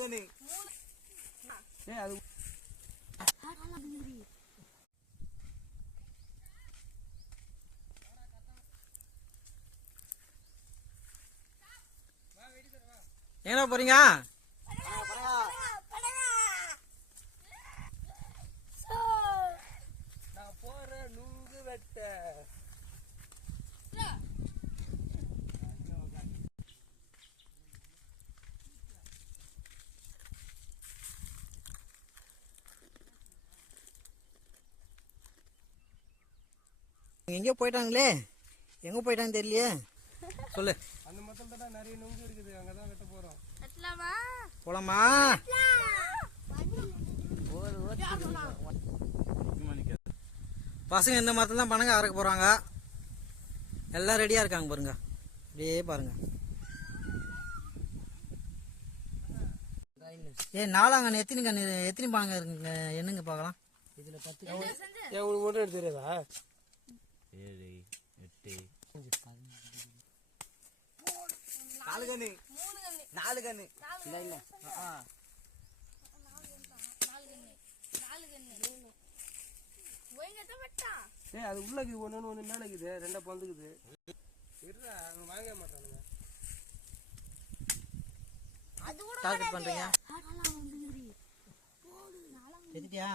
கண்ணு அது எங்கடா போறீங்க? நான் போறேன் நுங்கு வெட்ட. எங்கேயோ போயிட்டாங்களே, எங்க போயிட்டாங்க தெரியலையே. சொல்லு. அந்த மரத்துல தான் நிறைய நுங்கு இருக்குது, அங்கதான் வெட்ட போறோம். போலாமா? பசங்க இந்த மரத்துல தான் பனங்க அறக்க போறாங்க. எல்லாம் ரெடியா இருக்காங்க பாருங்க, அப்படியே பாருங்க. நாலாங்கண்ணு எத்தனை கண்ணு, எத்தனை பனங்க இருக்குங்க என்னங்க பார்க்கலாம். இதுல 10 உங்களுக்கு மட்டும் எடுத்து தெரியாதா? 7 8 4 கண்ணு 4 கண்ணு இல்ல இல்ல அது உள்ள இருக்குது, ஒண்ணு மேல இருக்குது, ரெண்டா பந்துக்குது. வாங்க மாட்டானுங்க. டார்கெட் பண்றீங்க. எதிட்டியா?